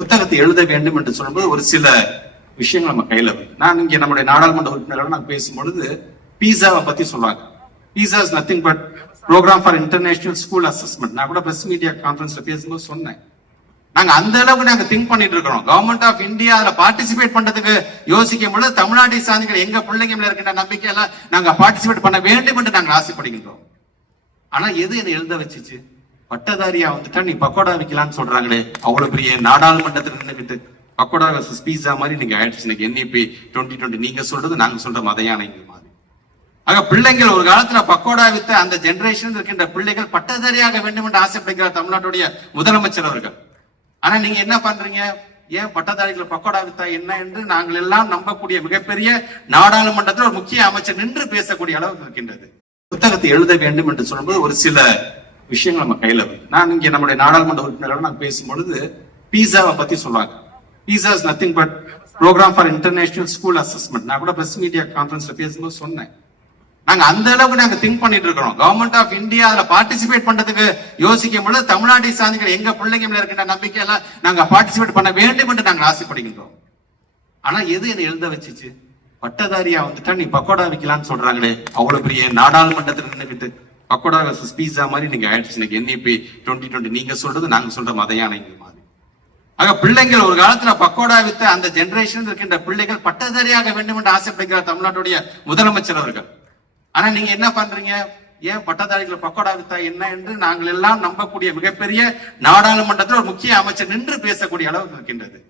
புத்தகத்தை எழுத வேண்டும் என்று சொல்லும்போது ஒரு சில விஷயங்கள் நம்ம கையில இருக்கு. நான் இங்க நம்முடைய நாடாளுமன்ற உறுப்பினர்கள் நான் பேசும்பொழுது பீஸாவை பத்தி சொல்றாங்க. PISA is nothing but programme for international school assessment. நான் கூட பிரஸ் மீடியா கான்பரன்ஸ்ல பேசும்போது சொன்னேன், நாங்க அந்த அளவுக்கு நாங்க திங்க் பண்ணிட்டு இருக்கிறோம். கவர்மெண்ட் ஆஃப் இந்தியா அதுல பார்ட்டிசிபேட் பண்றதுக்கு யோசிக்கும் பொழுது தமிழ்நாட்டை சார்ந்த எங்க பிள்ளைங்க இருக்கின்ற நம்பிக்கையில நாங்க பார்ட்டிசிபேட் பண்ண வேண்டும் என்று நாங்கள் ஆசைப்படுகின்றோம். ஆனா எது என்ன எழுத வச்சுச்சு? பட்டதாரியா வந்துட்டா நீ பக்கோடா விற்கலான்னு சொல்றாங்களே, அவ்வளவு பெரிய நாடாளுமன்றத்தில் நின்றுகிட்டு பக்கோடா வர்சஸ் பீஸா மாதிரி நீங்க ஆயிடுச்சு. NEP 2020 நீங்க சொல்றது நாங்க சொல்ற மதையானைங்க மாதிரி. ஆக பிள்ளைங்கள் ஒரு காலத்துல பக்கோடா வித்த அந்த ஜெனரேஷன் இருக்கின்ற பிள்ளைகள் பட்டதாரியாக வேண்டும் என்று ஆசைப்படுகிறார் தமிழ்நாட்டுடைய முதலமைச்சர் அவர்கள். ஆனா நீங்க என்ன பண்றீங்க? ஏன் பட்டதாரிகள் பக்கோடா வித்தா என்ன என்று நாங்கள் எல்லாம் நம்பக்கூடிய மிகப்பெரிய நாடாளுமன்றத்தில் ஒரு முக்கிய அமைச்சர் நின்று பேசக்கூடிய அளவுக்கு இருக்கின்றது. புத்தகத்தை எழுத வேண்டும் என்று சொல்லும்போது ஒரு சில விஷயங்கள் நம்ம கையில இருக்கு. நான் இங்க நம்முடைய நாடாளுமன்ற உறுப்பினர்கள் நான் பேசும்பொழுது பீஸாவை பத்தி சொல்றாங்க. PISA is nothing but programme for international school assessment. நான் கூட பிரஸ் மீடியா கான்பரன்ஸ்ல பேசும்போது சொன்னேன், நாங்க அந்த அளவுக்கு நாங்க திங்க் பண்ணிட்டு இருக்கிறோம். கவர்மெண்ட் ஆஃப் இந்தியா அதுல பார்ட்டிசிபேட் பண்றதுக்கு யோசிக்கும் பொழுது தமிழ்நாட்டை சார்ந்த எங்க பிள்ளைங்க இருக்கின்ற நம்பிக்கையில நாங்க பார்ட்டிசிபேட் பண்ண வேண்டும் என்று நாங்கள் ஆசைப்படுகின்றோம். ஆனா எது என்ன எழுத வச்சுச்சு? பட்டதாரியா வந்துட்டா நீ பக்கோடா விற்கலான்னு சொல்றாங்களே, அவ்வளவு பெரிய நாடாளுமன்றத்தில் நின்றுகிட்டு பக்கோடா வர்சஸ் பீஸா மாதிரி நீங்க ஆயிடுச்சு. NEP 2020 நீங்க சொல்றது நாங்க சொல்ற மதையானைங்க மாதிரி. ஆக பிள்ளைங்கள் ஒரு காலத்துல பக்கோடா வித்த அந்த ஜெனரேஷன் இருக்கின்ற பிள்ளைகள் பட்டதாரியாக வேண்டும் என்று ஆசைப்படுகிறார் தமிழ்நாட்டுடைய முதலமைச்சர் அவர்கள். ஆனா நீங்க என்ன பண்றீங்க? ஏன் பட்டதாரிகள் பக்கோடா வித்தா என்ன என்று நாங்கள் எல்லாம் நம்பக்கூடிய மிகப்பெரிய நாடாளுமன்றத்தில் ஒரு முக்கிய அமைச்சர் நின்று பேசக்கூடிய அளவுக்கு இருக்கின்றது.